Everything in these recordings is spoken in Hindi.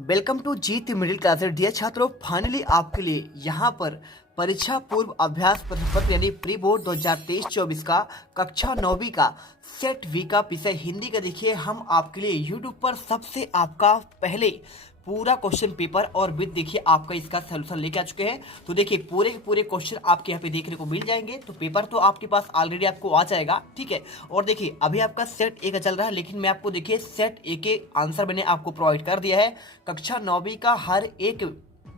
Welcome to Jeet middle class. Dear छात्रों, फाइनली आपके लिए यहाँ पर परीक्षा पूर्व अभ्यास प्रश्न पत्र यानी प्री बोर्ड 2023-24 का कक्षा 9वीं का सेट वी का विषय हिंदी का देखिए हम आपके लिए यूट्यूब पर सबसे आपका पहले पूरा क्वेश्चन पेपर और विद देखिए आपका इसका सोल्यूशन लेके आ चुके हैं। तो देखिए पूरे के पूरे क्वेश्चन आपके यहाँ पे देखने को मिल जाएंगे। तो पेपर तो आपके पास ऑलरेडी आपको आ जाएगा, ठीक है। और देखिए अभी आपका सेट ए का चल रहा है, लेकिन मैं आपको देखिए सेट ए के आंसर मैंने आपको प्रोवाइड कर दिया है। कक्षा 9वीं का हर एक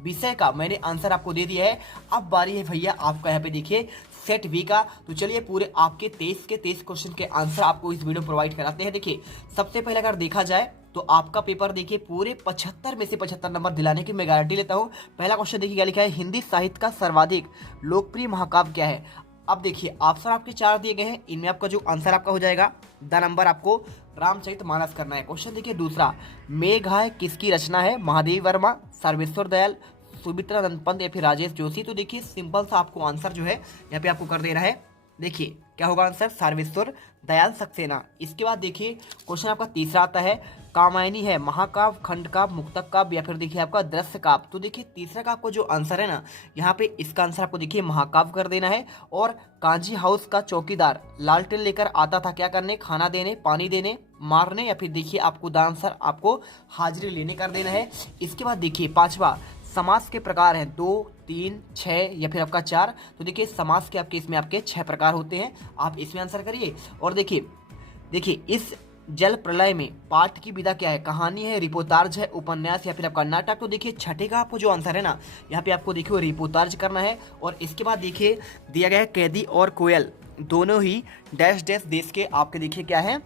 विषय का मैंने आंसर आपको दे दिया है। अब बारी है भैया आपका यहाँ पे देखिए सेट वी का। तो चलिए पूरे आपके 23 क्वेश्चन के आंसर आपको इस वीडियो प्रोवाइड कराते हैं। देखिए सबसे पहले अगर देखा जाए तो आपका पेपर देखिए पूरे 75 में से 75 नंबर दिलाने की मैं गारंटी लेता हूँ। पहला क्वेश्चन देखिए क्या लिखा है, हिंदी साहित्य का सर्वाधिक लोकप्रिय महाकाव्य क्या है। अब देखिए ऑप्शन आपके 4 दिए गए हैं, इनमें आपका जो आंसर आपका हो जाएगा द नंबर आपको रामचरितमानस करना है। क्वेश्चन देखिए दूसरा, मेघाय किसकी रचना है, महादेवी वर्मा, सर्वेश्वर दयाल, सुमित्रा नंद पंत या फिर राजेश जोशी। तो देखिए सिंपल सा आपको आंसर जो है यहाँ पे आपको कर देना है। देखिए क्या होगा आंसर, सर्वेश्वर दयाल सक्सेना। इसके बाद देखिए क्वेश्चन आपका तीसरा आता है, कामायनी है महाकाव्य, खंड काव्य, मुक्तक काव्य या फिर देखिए आपका दृश्य काव्य। तो देखिए तीसरा का आपको जो आंसर है ना, यहाँ पे इसका आंसर आपको देखिए महाकाव्य कर देना है। और कांजी हाउस का चौकीदार लालटेन लेकर आता था क्या करने, खाना देने, पानी देने, मारने या फिर देखिए आपको द आंसर आपको हाजिरी लेने कर देना है। इसके बाद देखिए पांचवा, समास के प्रकार हैं 2, 3, 6 या फिर आपका 4। तो देखिए समास के आपके इसमें आपके 6 प्रकार होते हैं, आप इसमें आंसर करिए। और देखिए इस जल प्रलय में पाठ की विधा क्या है, कहानी है, रिपोर्टाज है, उपन्यास या फिर आपका नाटक। तो देखिए छठे का आपको जो आंसर है ना, यहाँ पे आपको देखिए रिपोर्टाज करना है। और इसके बाद देखिए दिया गया है कैदी और कोयल दोनों ही डैश डैश देश के आपके देखिए क्या है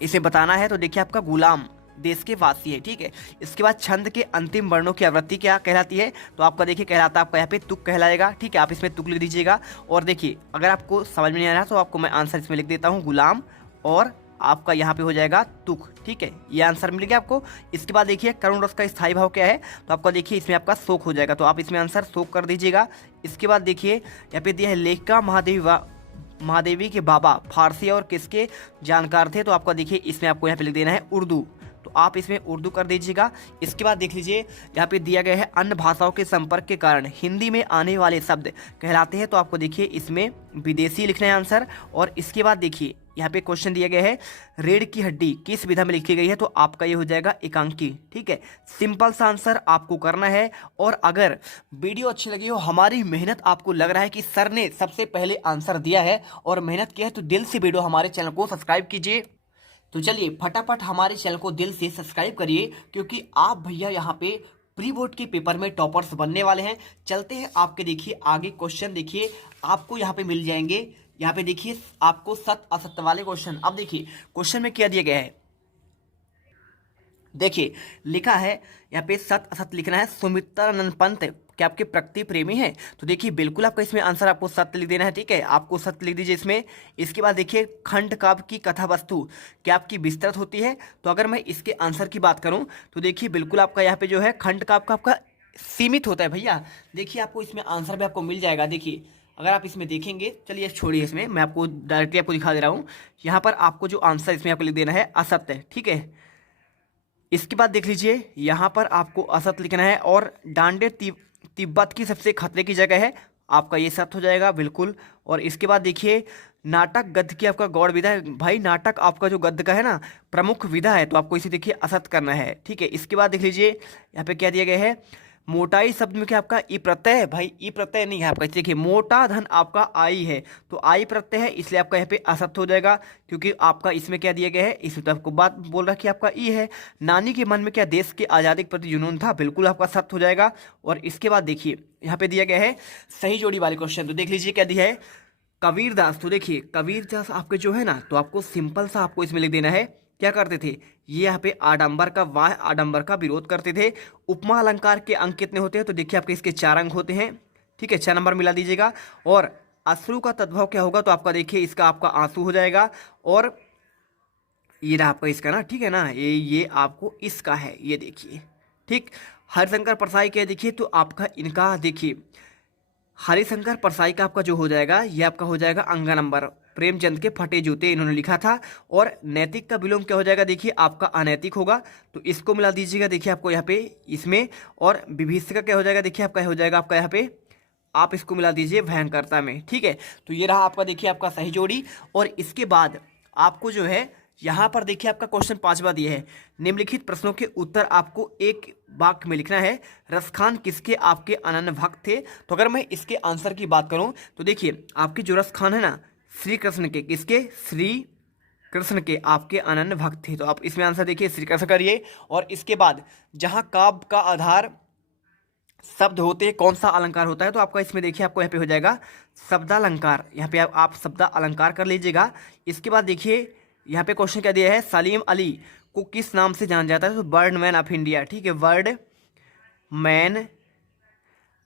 इसे बताना है। तो देखिए आपका गुलाम देश के वासी है, ठीक है। इसके बाद छंद के अंतिम वर्णों की आवृत्ति क्या कहलाती है, तो आपका देखिए कहलाता है आपका यहाँ पे तुक कहलाएगा, ठीक है। आप इसमें तुक लिख दीजिएगा। और देखिए अगर आपको समझ में नहीं आ रहा तो आपको मैं आंसर इसमें लिख देता हूँ, गुलाम और आपका यहाँ पे हो जाएगा तुक, ठीक है। ये आंसर मिल गया आपको। इसके बाद देखिए करुण रस का स्थायी भाव क्या है, तो आपका देखिए इसमें आपका शोक हो जाएगा, तो आप इसमें आंसर शोक कर दीजिएगा। इसके बाद देखिए यहाँ पे दिया है लेखिका महादेवी के बाबा फारसी और किसके जानकार थे, तो आपका देखिए इसमें आपको यहाँ पे लिख देना है उर्दू, तो आप इसमें उर्दू कर दीजिएगा। इसके बाद देख लीजिए यहाँ पे दिया गया है अन्य भाषाओं के संपर्क के कारण हिंदी में आने वाले शब्द कहलाते हैं, तो आपको देखिए इसमें विदेशी लिखना है आंसर। और इसके बाद देखिए यहाँ पे क्वेश्चन दिया गया है, रीढ़ की हड्डी किस विधा में लिखी गई है, तो आपका ये हो जाएगा एकांकी, ठीक है। सिंपल सा आंसर आपको करना है। और अगर वीडियो अच्छी लगी हो, हमारी मेहनत आपको लग रहा है कि सर ने सबसे पहले आंसर दिया है और मेहनत किया है, तो दिल से वीडियो हमारे चैनल को सब्सक्राइब कीजिए। तो चलिए फटाफट हमारे चैनल को दिल से सब्सक्राइब करिए, क्योंकि आप भैया यहाँ पे प्री बोर्ड के पेपर में टॉपर्स बनने वाले हैं। चलते हैं आपके देखिए आगे क्वेश्चन देखिए आपको यहाँ पे मिल जाएंगे। यहाँ पे देखिए आपको सत्य असत्य वाले क्वेश्चन। अब देखिए क्वेश्चन में क्या दिया गया है, देखिए लिखा है यहाँ पे सत्य असत्य लिखना है। सुमित्रा नंद पंत क्या आपके प्रकृति प्रेमी है, तो देखिए बिल्कुल आपका इसमें आंसर आपको सत्य लिख देना है, ठीक है। आपको सत्य लिख दीजिए इसमें। इसके बाद देखिए खंड काव्य की कथा वस्तु क्या आपकी विस्तृत होती है, तो अगर मैं इसके आंसर की बात करूं तो देखिए बिल्कुल आपका यहाँ पे जो है खंड काव्य का आपका सीमित होता है भैया। देखिए आपको इसमें आंसर भी आपको मिल जाएगा। देखिए अगर आप इसमें देखेंगे, चलिए छोड़िए इसमें, मैं आपको डायरेक्टली आपको दिखा दे रहा हूँ। यहाँ पर आपको जो आंसर इसमें आपको लिख देना है असत्य, ठीक है। इसके बाद देख लीजिए यहाँ पर आपको असत्य लिखना है। और डांडे तिब्बत की सबसे खतरे की जगह है, आपका ये सत्य हो जाएगा बिल्कुल। और इसके बाद देखिए नाटक गद्य की आपका गौड़ विधा है, भाई नाटक आपका जो गद्य का है ना प्रमुख विधा है, तो आपको इसे देखिए असत्य करना है, ठीक है। इसके बाद देख लीजिए यहाँ पे क्या दिया गया है, मोटाई शब्द में क्या आपका ई प्रत्यय है, भाई ई प्रत्यय नहीं है आपका। देखिए मोटा धन आपका आई है, तो आई प्रत्यय है, इसलिए आपका यहाँ पे असत्य हो जाएगा, क्योंकि आपका इसमें क्या दिया गया है, इसमें तो आपको बात बोल रहा है कि आपका ई है। नानी के मन में क्या देश के आज़ादी के प्रति जुनून था, बिल्कुल आपका सत्य हो जाएगा। और इसके बाद देखिए यहाँ पे दिया गया है सही जोड़ी वाले क्वेश्चन, तो देख लीजिए क्या दिया है, कबीरदास। तो देखिए कबीरदास आपके जो है ना, तो आपको सिंपल सा आपको इसमें लिख देना है, क्या करते थे ये यहाँ पे आडंबर का वाह आडंबर का विरोध करते थे। उपमा अलंकार के अंक कितने होते हैं, तो देखिए आपके इसके 4 अंक होते हैं, ठीक है, 6 नंबर मिला दीजिएगा। और अश्रु का तद्भव क्या होगा, तो आपका देखिए इसका आपका आंसू हो जाएगा। और ये रहा आपका इसका ना, ठीक है ना, ये आपको इसका है, ये देखिए, ठीक। हरिशंकर परसाई क्या देखिए, तो आपका इनका देखिए हरिशंकर परसाई का आपका जो हो जाएगा, ये आपका हो जाएगा अंगा नंबर प्रेमचंद के फटे जूते इन्होंने लिखा था। और नैतिक का विलोम क्या हो जाएगा, देखिए आपका अनैतिक होगा, तो इसको मिला दीजिएगा देखिए आपको यहाँ पे इसमें। और विभीषिका क्या हो जाएगा, देखिए आपका हो जाएगा आपका यहाँ पे, आप इसको मिला दीजिए भयंकरता में। ठीक है, तो ये रहा आपका देखिए आपका सही जोड़ी। और इसके बाद आपको जो है यहाँ पर देखिए आपका क्वेश्चन 5वां दिया है, निम्नलिखित प्रश्नों के उत्तर आपको एक वाक्य में लिखना है। रसखान किसके आपके अनन्य भक्त थे। तो अगर मैं इसके आंसर की बात करूं तो देखिए आपके जो रसखान है ना, श्री कृष्ण के, किसके, श्री कृष्ण के आपके अनन्य भक्त थे। तो आप इसमें आंसर देखिए श्री कृष्ण करिए। और इसके बाद जहां काव्य का आधार शब्द होते हैं, कौन सा अलंकार होता है, तो आपका इसमें देखिए आपको यहाँ पे हो जाएगा शब्दालंकार। यहाँ पे आप शब्द अलंकार कर लीजिएगा। इसके बाद देखिए यहाँ पे क्वेश्चन क्या दिया है, सलीम अली को किस नाम से जाना जाता है, तो बर्ड मैन ऑफ इंडिया। ठीक है, बर्ड मैन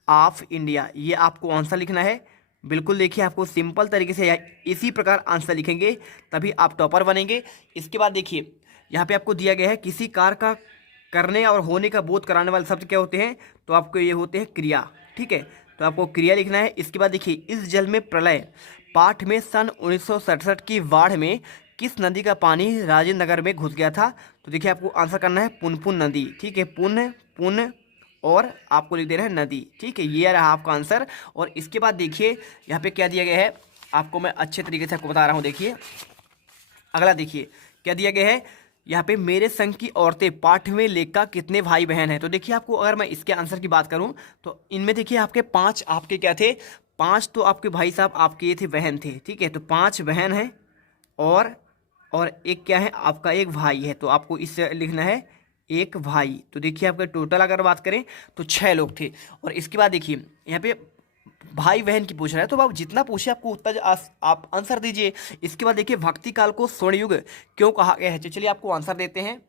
ऑफ इंडिया, ये आपको आंसर लिखना है। बिल्कुल देखिए आपको सिंपल तरीके से इसी प्रकार आंसर लिखेंगे तभी आप टॉपर बनेंगे। इसके बाद देखिए यहाँ पे आपको दिया गया है, किसी कार्य का करने और होने का बोध कराने वाले शब्द क्या होते हैं, तो आपको ये होते हैं क्रिया। ठीक है, तो आपको क्रिया लिखना है। इसके बाद देखिए इस जल में प्रलय पाठ में सन 1967 की बाढ़ में किस नदी का पानी राजेंद्र नगर में घुस गया था, तो देखिए आपको आंसर करना है पुनपुन नदी। ठीक है, पुन और आपको लिख देना है नदी। ठीक है, ये रहा आपका आंसर। और इसके बाद देखिए यहाँ पे क्या दिया गया है, आपको मैं अच्छे तरीके से आपको बता रहा हूँ। देखिए अगला देखिए क्या दिया गया है, यहाँ पे मेरे संग की औरतें पाठ में लेखा कितने भाई बहन हैं। तो देखिए आपको अगर मैं इसके आंसर की बात करूँ तो इनमें देखिए आपके 5 आपके क्या थे, 5 तो आपके भाई साहब आपके ये थे, बहन थे। ठीक है, तो 5 बहन हैं और एक क्या है आपका, एक भाई है। तो आपको इससे लिखना है एक भाई। तो देखिए आपका टोटल अगर बात करें तो 6 लोग थे। और इसके बाद देखिए यहाँ पे भाई बहन की पूछ रहा है, तो आप जितना पूछे आपको उतना आप आंसर दीजिए। इसके बाद देखिए भक्ति काल को स्वर्ण युग क्यों कहा गया है, तो चलिए आपको आंसर देते हैं।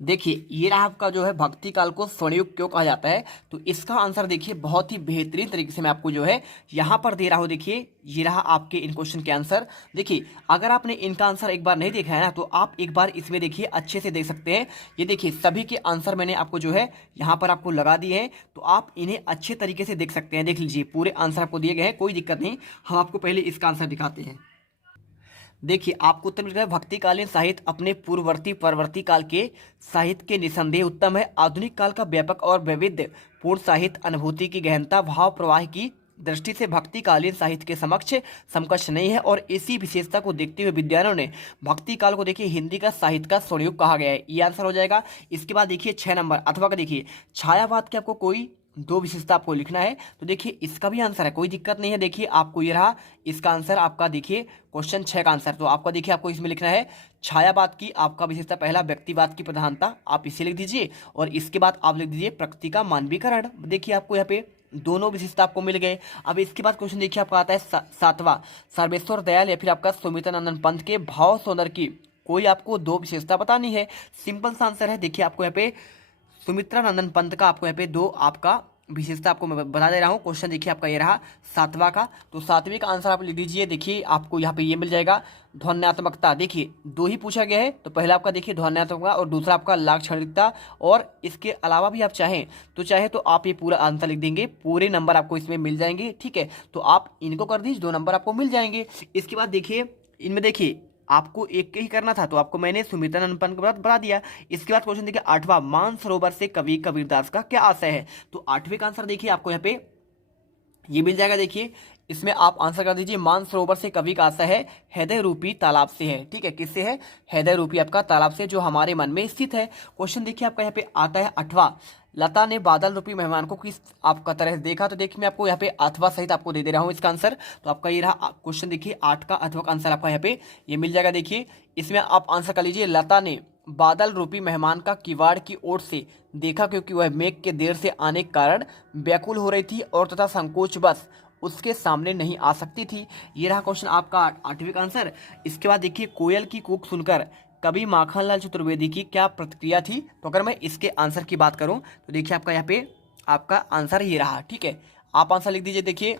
देखिए ये रहा आपका जो है भक्ति काल को स्वर्णयुग क्यों कहा जाता है, तो इसका आंसर देखिए बहुत ही बेहतरीन तरीके से मैं आपको जो है यहाँ पर दे रहा हूँ। देखिए ये रहा आपके इन क्वेश्चन के आंसर। देखिए अगर आपने इनका आंसर एक बार नहीं देखा है ना, तो आप एक बार इसमें देखिए अच्छे से देख सकते हैं। ये देखिए सभी के आंसर मैंने आपको जो है यहाँ पर आपको लगा दिए हैं, तो आप इन्हें अच्छे तरीके से देख सकते हैं। देख लीजिए पूरे आंसर आपको दिए गए हैं, कोई दिक्कत नहीं। हम आपको पहले इसका आंसर दिखाते हैं। देखिए आपको उत्तर मिल गया, भक्तिकालीन साहित्य अपने पूर्ववर्ती परवर्ती काल के साहित्य के निसंदेह उत्तम है। आधुनिक काल का व्यापक और वैविध्य पूर्ण साहित्य अनुभूति की गहनता भाव प्रवाह की दृष्टि से भक्तिकालीन साहित्य के समकक्ष नहीं है। और इसी विशेषता को देखते हुए विद्वानों ने भक्ति काल को देखिए हिंदी का साहित्य का स्वर्णयुग कहा गया है। ये आंसर हो जाएगा। इसके बाद देखिए 6 नंबर अथवा का देखिए छायावाद के आपको कोई 2 विशेषता आपको लिखना है, तो देखिए इसका भी आंसर है, कोई दिक्कत नहीं है। देखिए आपको ये रहा इसका आंसर, आपका देखिए क्वेश्चन 6 का आंसर। तो आपका देखिए आपको इसमें लिखना है छायावाद की आपका विशेषता पहला व्यक्तिवाद की प्रधानता, आप इसे लिख दीजिए। और इसके बाद आप लिख दीजिए प्रकृति का मानवीकरण। देखिए आपको यहाँ पे दोनों विशेषता आपको मिल गए। अब इसके बाद क्वेश्चन देखिए आपका आता है 7वां, सर्वेश्वर दयाल या फिर आपका सुमित्रानंद पंत के भाव सौंदर्य की कोई आपको 2 विशेषता बतानी है। सिंपल सा आंसर है। देखिए आपको यहाँ पे सुमित्रानंदन पंत का आपको यहाँ पे 2 आपका विशेषता आपको मैं बता दे रहा हूँ। क्वेश्चन देखिए आपका ये रहा 7वां का, तो 7वीं का आंसर आप लिख दीजिए। देखिए आपको यहाँ पे ये मिल जाएगा ध्वन्यात्मकता। देखिए 2 ही पूछा गया है, तो पहला आपका देखिए ध्वन्यात्मकता और दूसरा आपका लाक्षणिकता। और इसके अलावा भी आप चाहें तो आप ये पूरा आंसर लिख देंगे, पूरे नंबर आपको इसमें मिल जाएंगे। ठीक है, तो आप इनको कर दीजिए, 2 नंबर आपको मिल जाएंगे। इसके बाद देखिए इनमें देखिए आपको एक ही करना था, तो आपको मैंने सुमित्रानंद पंत का बता दिया। इसके बाद क्वेश्चन देखिए 8वां, मानसरोवर से कवि कबीरदास का क्या आशय है। तो 8वें का आंसर देखिए आपको यहाँ पे ये मिल जाएगा। देखिए इसमें आप आंसर कर दीजिए, मानसरोवर से कवि का आशय है हृदय रूपी तालाब से है। ठीक है, किससे है, हृदय रूपी आपका तालाब से जो हमारे मन में स्थित है। क्वेश्चन देखिए आपका यहाँ पे आता है 8वां, लता ने बादल रूपी मेहमान को किस आपका तरह से देखा। तो देखिए मैं आपको यहाँ पे अथवा सहित आपको दे रहा हूँ इसका आंसर। तो आपका ये रहा क्वेश्चन देखिए 8 का अथवा का आंसर आपका यहाँ पे ये मिल जाएगा। देखिए इसमें आप आंसर कर लीजिए, लता ने बादल रूपी मेहमान का किवाड़ की ओर से देखा क्योंकि वह मेघ के देर से आने के कारण व्याकुल हो रही थी और तथा संकोच बस उसके सामने नहीं आ सकती थी। ये रहा क्वेश्चन आपका 8वीं का आंसर। इसके बाद देखिए कोयल की कूक सुनकर कवि माखनलाल चतुर्वेदी की क्या प्रतिक्रिया थी। तो अगर मैं इसके आंसर की बात करूं तो देखिए आपका यहाँ पे आपका आंसर ये रहा। ठीक है, आप आंसर लिख दीजिए। देखिए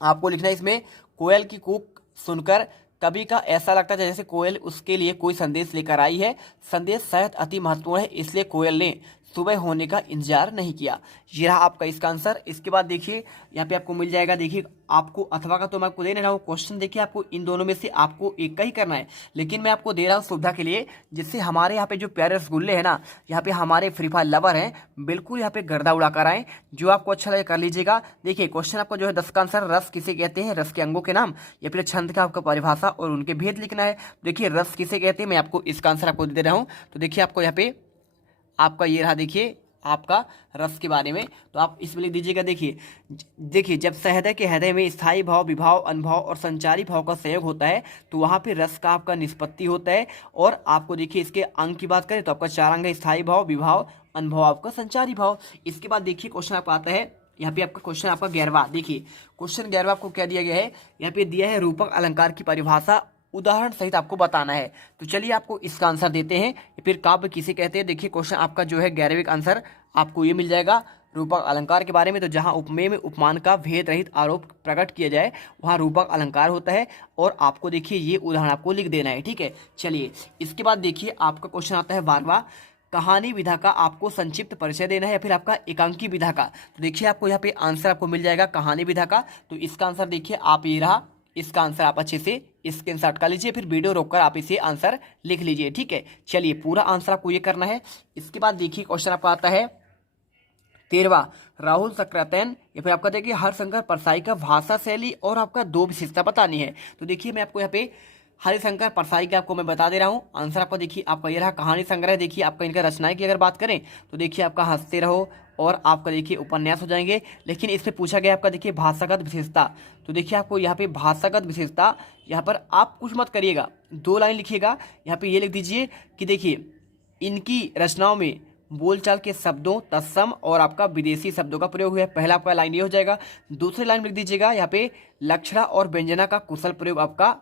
आपको लिखना है इसमें, कोयल की कूक सुनकर कवि का ऐसा लगता है जैसे कोयल उसके लिए कोई संदेश लेकर आई है। संदेश शायद अति महत्वपूर्ण है, इसलिए कोयल ने सुबह होने का इंतजार नहीं किया। ये रहा आपका इसका आंसर। इसके बाद देखिए यहाँ पे आपको मिल जाएगा, देखिए आपको अथवा का तो मैं आपको दे नहीं रहा हूँ क्वेश्चन, देखिए आपको इन दोनों में से आपको एक का ही करना है, लेकिन मैं आपको दे रहा हूँ सुविधा के लिए, जिससे हमारे यहाँ पे जो प्यारे रसगुल्ले हैं ना, यहाँ पे हमारे फ्री फायर लवर हैं, बिल्कुल यहाँ पे गर्दा उड़ा कर आए। जो आपको अच्छा लगे कर लीजिएगा। देखिए क्वेश्चन आपको जो है 10 का आंसर, रस किसे कहते हैं, रस के अंगों के नाम या फिर छंद का आपका परिभाषा और उनके भेद लिखना है। देखिए रस किसे कहते हैं, मैं आपको इसका आंसर आपको दे रहा हूँ। तो देखिए आपको यहाँ पे आपका ये रहा, देखिए आपका रस के बारे में, तो आप इसमें लिख दीजिएगा। देखिए जब सहदय के हृदय में स्थायी भाव, विभाव, अनुभव और संचारी भाव का संयोग होता है तो वहाँ पे रस का आपका निष्पत्ति होता है। और आपको देखिए इसके अंक की बात करें तो आपका 4 अंक है, स्थायी भाव, विभाव, अनुभव, आपका संचारी भाव। इसके बाद देखिए क्वेश्चन आपका आता है, यहाँ पे आपका क्वेश्चन आपका 11वां, देखिए क्वेश्चन 11वां आपको क्या दिया गया है, यहाँ पे दिया है रूपक अलंकार की परिभाषा उदाहरण सहित आपको बताना है। तो चलिए आपको इसका आंसर देते हैं, फिर काव्य किसे कहते हैं। देखिए क्वेश्चन आपका जो है 11वें का आंसर आपको ये मिल जाएगा रूपक अलंकार के बारे में। तो जहां उपमेय में उपमान का भेद रहित आरोप प्रकट किया जाए वहां रूपक अलंकार होता है, और आपको देखिए ये उदाहरण आपको लिख देना है, ठीक है। चलिए इसके बाद देखिए आपका क्वेश्चन आता है 12वां, कहानी विधा का आपको संक्षिप्त परिचय देना है या फिर आपका एकांकी विधा का। तो देखिए आपको यहाँ पे आंसर आपको मिल जाएगा कहानी विधा का। तो इसका आंसर देखिए आप ये रहा, इसका आंसर आप अच्छे से स्क्रीनशॉट कर लीजिए, फिर वीडियो रोककर आप इसे आंसर लिख लीजिए, ठीक है। चलिए पूरा आंसर आपको ये करना है। इसके बाद देखिए क्वेश्चन आपका आता है 13वां, राहुल सक्रातेन या फिर आपका देखिए हरिशंकर परसाई का भाषा शैली और आपका 2 विशेषता बतानी है। तो देखिए मैं आपको यहाँ पे हरिशंकर परसाई का आपको मैं बता दे रहा हूँ आंसर। आपको देखिए आपका ये रहा कहानी संग्रह। देखिए आपका इनका रचनाएं की अगर बात करें तो देखिए आपका हंसते रहो और आपका देखिए उपन्यास हो जाएंगे, लेकिन इसमें पूछा गया आपका देखिए भाषागत विशेषता। तो देखिए आपको यहाँ पे भाषागत विशेषता, यहाँ पर आप कुछ मत करिएगा, 2 लाइन लिखिएगा। यहाँ पे ये लिख दीजिए कि देखिए इनकी रचनाओं में बोलचाल के शब्दों, तत्सम और आपका विदेशी शब्दों का प्रयोग हुआ है। पहला आपका लाइन ये हो जाएगा। दूसरी लाइन में लिख दीजिएगा यहाँ पे लक्षणा और व्यंजना का कुशल प्रयोग आपका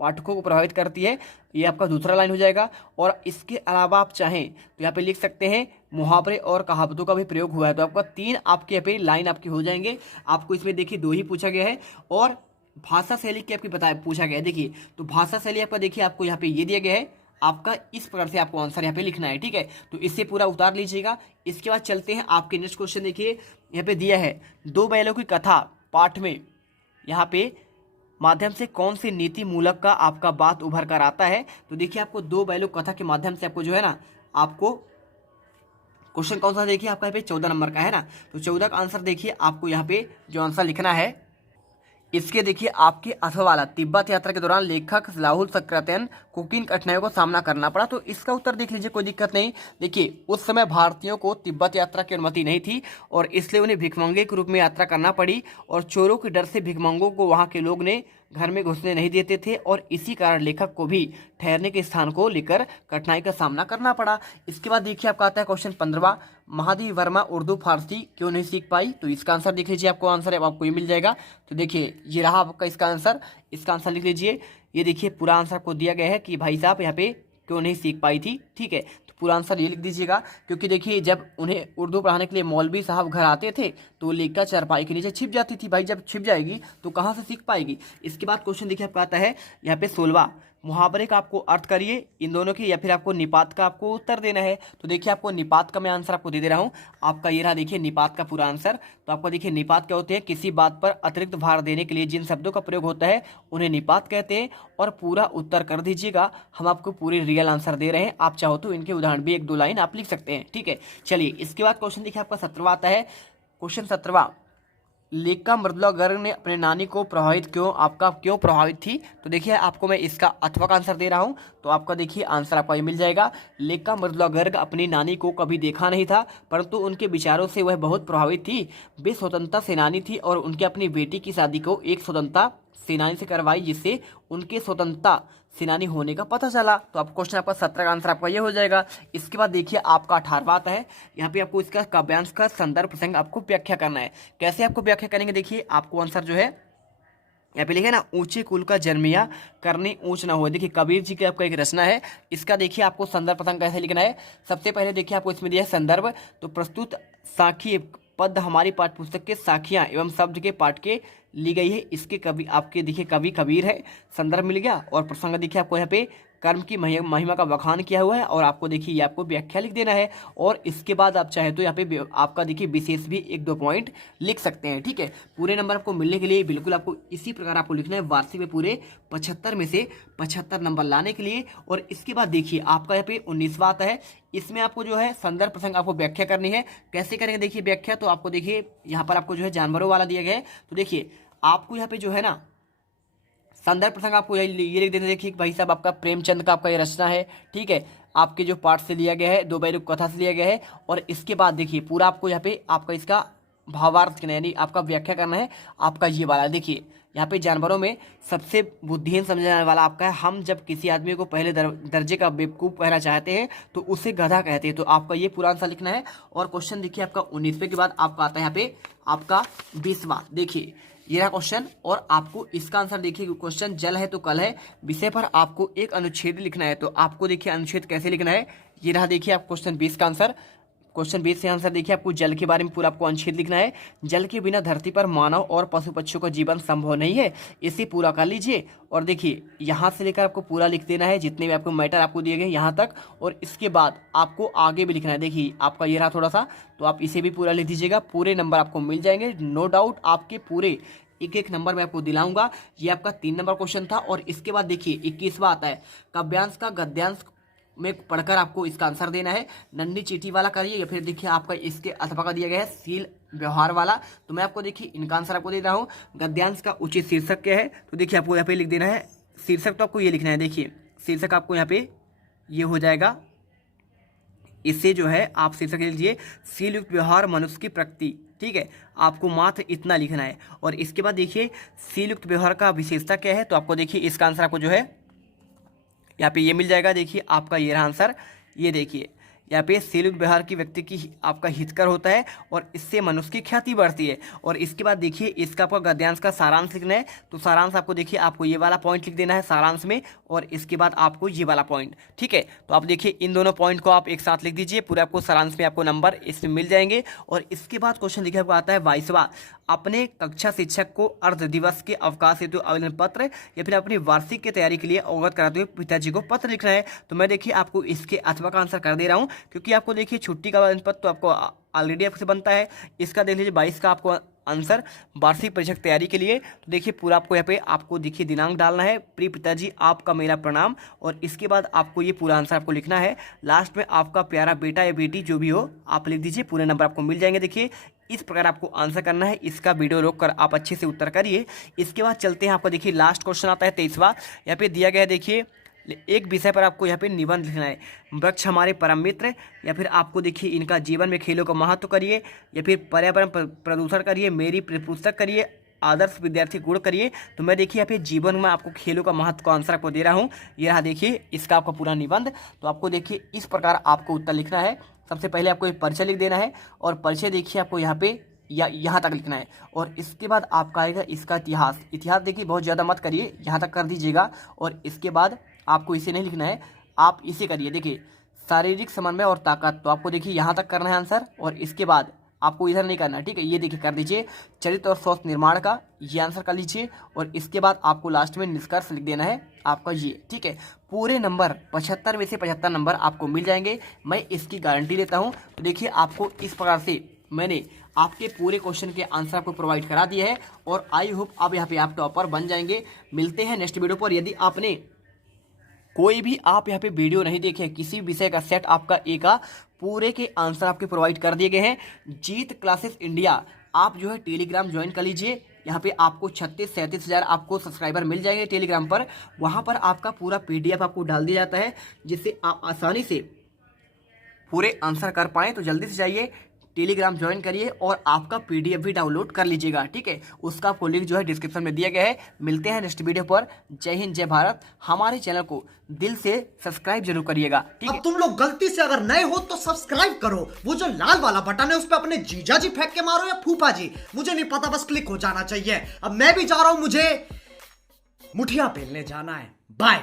पाठकों को प्रभावित करती है, ये आपका दूसरा लाइन हो जाएगा। और इसके अलावा आप चाहें तो यहाँ पे लिख सकते हैं मुहावरे और कहावतों का भी प्रयोग हुआ है। तो आपका 3 आपके यहाँ पे लाइन आपके हो जाएंगे। आपको इसमें देखिए 2 ही पूछा गया है, और भाषा शैली की आपकी पूछा गया है। देखिए तो भाषा शैली आपका देखिए आपको यहाँ पे ये दिया गया है, आपका इस प्रकार से आपको आंसर यहाँ पे लिखना है, ठीक है। तो इससे पूरा उतार लीजिएगा। इसके बाद चलते हैं आपके नेक्स्ट क्वेश्चन। देखिए यहाँ पे दिया है 2 बैलों की कथा पाठ में यहाँ पे माध्यम से कौन सी नीति मूलक का आपका बात उभर कर आता है। तो देखिए आपको 2 बैलों कथा के माध्यम से आपको जो है ना, आपको क्वेश्चन कौन सा देखिए आपका यहाँ पे 14 नंबर का है ना। तो 14 का आंसर देखिए आपको यहाँ पे जो आंसर लिखना है, इसके देखिए आपके अथवा वाला, तिब्बत यात्रा के दौरान लेखक राहुल सक्रातेन को किन कठिनाइयों का सामना करना पड़ा। तो इसका उत्तर देख लीजिए, कोई दिक्कत नहीं। देखिए उस समय भारतीयों को तिब्बत यात्रा की अनुमति नहीं थी और इसलिए उन्हें भिखमंगे के रूप में यात्रा करना पड़ी, और चोरों के डर से भिखमंगों को वहां के लोग ने घर में घुसने नहीं देते थे, और इसी कारण लेखक को भी ठहरने के स्थान को लेकर कठिनाई का सामना करना पड़ा। इसके बाद देखिए आपका आता है क्वेश्चन 15वां, महादेवी वर्मा उर्दू फारसी क्यों नहीं सीख पाई। तो इसका आंसर देख लीजिए, आपको आंसर है आपको ये मिल जाएगा। तो देखिए ये रहा आपका इसका आंसर, इसका आंसर लिख लीजिए। ये देखिए पूरा आंसर आपको दिया गया है कि भाई साहब यहाँ पे क्यों नहीं सीख पाई थी, ठीक है। तो पूरा आंसर ये लिख दीजिएगा, क्योंकि देखिए जब उन्हें उर्दू पढ़ाने के लिए मौलवी साहब घर आते थे तो लेखिका चारपाई के नीचे छिप जाती थी। भाई जब छिप जाएगी तो कहाँ से सीख पाएगी। इसके बाद क्वेश्चन देखिए आपका आता है यहाँ पे 16वां, मुहावरे का आपको अर्थ करिए इन दोनों के, या फिर आपको निपात का आपको उत्तर देना है। तो देखिए आपको निपात का मैं आंसर आपको दे रहा हूँ। आपका ये रहा देखिए निपात का पूरा आंसर। तो आपको देखिए निपात क्या होते हैं, किसी बात पर अतिरिक्त भार देने के लिए जिन शब्दों का प्रयोग होता है उन्हें निपात कहते हैं। और पूरा उत्तर कर दीजिएगा, हम आपको पूरे रियल आंसर दे रहे हैं। आप चाहो तो इनके उदाहरण भी 1-2 लाइन आप लिख सकते हैं, ठीक है। चलिए इसके बाद क्वेश्चन देखिए आपका 17वां आता है। क्वेश्चन 17वां, लेखिका मृदुला गर्ग ने अपने नानी को क्यों प्रभावित थी। तो देखिए आपको मैं इसका अथवा का आंसर दे रहा हूं, तो आपका देखिए आंसर आपका ये मिल जाएगा। लेखिका मृदुला गर्ग अपनी नानी को कभी देखा नहीं था, परंतु उनके विचारों से वह बहुत प्रभावित थी। वे स्वतंत्रता सेनानी थी और उनके अपनी बेटी की शादी को एक स्वतंत्रता सेनानी से करवाई, जिससे उनके स्वतंत्रता सेनानी होने का पता चला। तो आप क्वेश्चन आपका 17 का आंसर आपका ये हो जाएगा। इसके बाद देखिए आपका 18वां आता है। यहाँ पे आपको इसका काव्यांश का संदर्भ प्रसंग आपको व्याख्या करना है। कैसे आपको व्याख्या करेंगे, देखिए आपको आंसर जो है यहाँ पे लिखे ना, ऊंचे कुल का जन्मिया करनी ऊंच ना हो। देखिए कबीर जी की आपका एक रचना है, इसका देखिए आपको संदर्भ प्रसंग कैसे लिखना है। सबसे पहले देखिए आपको इसमें दिया है संदर्भ। तो प्रस्तुत साखी पद हमारी पाठ्य पुस्तक के साखियाँ एवं शब्द के पाठ के ली गई है। इसके कवि आपके देखिए कवि कबीर है, संदर्भ मिल गया। और प्रसंग देखिए आपको यहाँ पे कर्म की महिमा का बखान किया हुआ है और आपको देखिए ये आपको व्याख्या लिख देना है। और इसके बाद आप चाहे तो यहाँ पे आपका देखिए विशेष भी 1-2 पॉइंट लिख सकते हैं। ठीक है, पूरे नंबर आपको मिलने के लिए बिल्कुल आपको इसी प्रकार आपको लिखना है वार्षिक में पूरे 75 में से 75 नंबर लाने के लिए। और इसके बाद देखिए आपका यहाँ पे 19वां आता है, इसमें आपको जो है संदर्भ प्रसंग आपको व्याख्या करनी है। कैसे करेंगे देखिए व्याख्या, तो आपको देखिए यहाँ पर आपको जो है जानवरों वाला दिया गया है। तो देखिए आपको यहाँ पे जो है ना संदर्भ प्रसंग आपको ये लिख देते। देखिए भाई साहब आपका प्रेमचंद का आपका ये रचना है। ठीक है, आपके जो पाठ से लिया गया है, 2 बैरुख कथा से लिया गया है। और इसके बाद देखिए पूरा आपको यहाँ पे आपका इसका भावार्थ यानी आपका व्याख्या करना है। आपका ये वाला देखिए यहाँ पे जानवरों में सबसे बुद्धिहीन समझा जाने वाला आपका है, हम जब किसी आदमी को पहले दर्जे का बेवकूफ़ कहना चाहते हैं तो उसे गधा कहते हैं। तो आपका ये पूरा आंसर लिखना है। और क्वेश्चन देखिए आपका 19वें के बाद आपका आता है यहाँ पे आपका 20वां। देखिए ये रहा क्वेश्चन और आपको इसका आंसर देखिए, क्वेश्चन जल है तो कल है विषय पर आपको एक अनुच्छेद लिखना है। तो आपको देखिए अनुच्छेद कैसे लिखना है, ये रहा देखिए आप क्वेश्चन 20 का आंसर। क्वेश्चन 20 से आंसर देखिए आपको जल के बारे में पूरा आपको अनुच्छेद लिखना है। जल के बिना धरती पर मानव और पशु पक्षियों का जीवन संभव नहीं है, इसे पूरा कर लीजिए। और देखिए यहाँ से लेकर आपको पूरा लिख देना है जितने भी आपको मैटर आपको दिए गए यहाँ तक। और इसके बाद आपको आगे भी लिखना है। देखिए आपका ये रहा थोड़ा सा, तो आप इसे भी पूरा लिख दीजिएगा। पूरे नंबर आपको मिल जाएंगे, नो डाउट आपके पूरे एक नंबर मैं आपको दिलाऊंगा। ये आपका 3 नंबर क्वेश्चन था। और इसके बाद देखिए 21वां आता है, काव्यांश का गद्यांश में पढ़कर आपको इसका आंसर देना है। नन्ही चीटी वाला करिए या फिर देखिए आपका इसके अथवा का दिया गया है सील व्यवहार वाला। तो मैं आपको देखिए इनका आंसर आपको दे रहा हूँ। गद्यांश का उचित शीर्षक क्या है, तो देखिए आपको यहाँ पे लिख देना है शीर्षक, तो आपको ये लिखना है। देखिए शीर्षक आपको यहाँ पे ये हो जाएगा, इससे जो है आप शीर्षक लीजिए सील युक्त व्यवहार मनुष्य की प्रकृति। ठीक है, आपको मात्र इतना लिखना है। और इसके बाद देखिए सील युक्त व्यवहार का विशेषता क्या है, तो आपको देखिए इसका आंसर आपको जो है यहाँ पे ये मिल जाएगा। देखिए आपका ये रहा आंसर, ये देखिए यहाँ पे सील युक्त व्यवहार की व्यक्ति की आपका हितकर होता है और इससे मनुष्य की ख्याति बढ़ती है। और इसके बाद देखिए इसका आपका गद्यांश का सारांश लिखना है। तो सारांश आपको देखिए आपको ये वाला पॉइंट लिख देना है सारांश में, और इसके बाद आपको ये वाला पॉइंट। ठीक है, तो आप देखिए इन दोनों पॉइंट को आप एक साथ लिख दीजिए, पूरे आपको सारांश में आपको नंबर इसमें मिल जाएंगे। और इसके बाद क्वेश्चन देखिए आपको आता है 22वां, अपने कक्षा शिक्षक को अर्ध दिवस के अवकाश हेतु आवेदन पत्र या फिर अपनी वार्षिक की तैयारी के लिए अवगत कराते हुए पिताजी को पत्र लिखना है। तो मैं देखिए आपको इसके अथवा का आंसर कर दे रहा हूँ, क्योंकि आपको देखिए छुट्टी का आवेदन पत्र तो आपको ऑलरेडी आपसे बनता है। इसका देख लीजिए 22 का आपको आंसर वार्षिक परीक्षा की तैयारी के लिए। तो देखिए पूरा आपको यहाँ पे आपको देखिए दिनांक डालना है, प्रिय पिताजी आपका मेरा प्रणाम। और इसके बाद आपको ये पूरा आंसर आपको लिखना है। लास्ट में आपका प्यारा बेटा या बेटी जो भी हो आप लिख दीजिए, पूरे नंबर आपको मिल जाएंगे। देखिए इस प्रकार आपको आंसर करना है। इसका वीडियो रोक कर आप अच्छे से उत्तर करिए। इसके बाद चलते हैं, आपका देखिए लास्ट क्वेश्चन आता है 23वां। यहाँ पे दिया गया है देखिए एक विषय पर आपको यहाँ पे निबंध लिखना है। वृक्ष हमारे परम मित्र, या फिर आपको देखिए इनका जीवन में खेलों का महत्व करिए, या फिर पर्यावरण प्रदूषण करिए, मेरी पुस्तक करिए, आदर्श विद्यार्थी गुण करिए। तो मैं देखिए यहाँ पे जीवन में आपको खेलों का महत्व का आंसर आपको दे रहा हूँ। ये रहा देखिए इसका आपका पूरा निबंध। तो आपको देखिए इस प्रकार आपको उत्तर लिखना है। सबसे पहले आपको एक परिचय लिख देना है, और परिचय देखिए आपको यहाँ पे या यहाँ तक लिखना है। और इसके बाद आपका आएगा इसका इतिहास। इतिहास देखिए बहुत ज़्यादा मत करिए, यहाँ तक कर दीजिएगा। और इसके बाद आपको इसे नहीं लिखना है, आप इसे करिए। देखिए शारीरिक समन्वय और ताकत, तो आपको देखिए यहाँ तक करना है आंसर। और इसके बाद आपको इधर नहीं करना, ठीक है। ये देखिए कर दीजिए चरित्र और स्वास्थ्य निर्माण का, ये आंसर कर लीजिए। और इसके बाद आपको लास्ट में निष्कर्ष लिख देना है आपका ये, ठीक है। पूरे नंबर 75 में से 75 नंबर आपको मिल जाएंगे, मैं इसकी गारंटी लेता हूँ। तो देखिए आपको इस प्रकार से मैंने आपके पूरे क्वेश्चन के आंसर आपको प्रोवाइड करा दिया है। और आई होप अब यहाँ पे आप टॉपर बन जाएंगे। मिलते हैं नेक्स्ट वीडियो पर। यदि आपने कोई भी आप यहाँ पे वीडियो नहीं देखे, किसी विषय का सेट आपका एक पूरे के आंसर आपके प्रोवाइड कर दिए गए हैं। जीत क्लासेस इंडिया आप जो है टेलीग्राम ज्वाइन कर लीजिए। यहाँ पे आपको 36-37 हज़ार आपको सब्सक्राइबर मिल जाएंगे टेलीग्राम पर। वहाँ पर आपका पूरा PDF आपको डाल दिया जाता है, जिससे आप आसानी से पूरे आंसर कर पाएँ। तो जल्दी से जाइए टेलीग्राम ज्वाइन करिए और आपका PDF भी डाउनलोड कर लीजिएगा, ठीक है। उसका आपको लिंक जो है डिस्क्रिप्शन में दिया गया है। मिलते हैं नेक्स्ट वीडियो पर। जय हिंद, जय भारत। हमारे चैनल को दिल से सब्सक्राइब जरूर करिएगा, ठीक है। अब तुम लोग गलती से अगर नए हो तो सब्सक्राइब करो, वो जो लाल वाला बटन है उस पर अपने जीजा जी फेंक के मारो या फूफा जी, मुझे नहीं पता, बस क्लिक हो जाना चाहिए। अब मैं भी जा रहा हूं, मुझे मुठिया पेलने जाना है। बाय।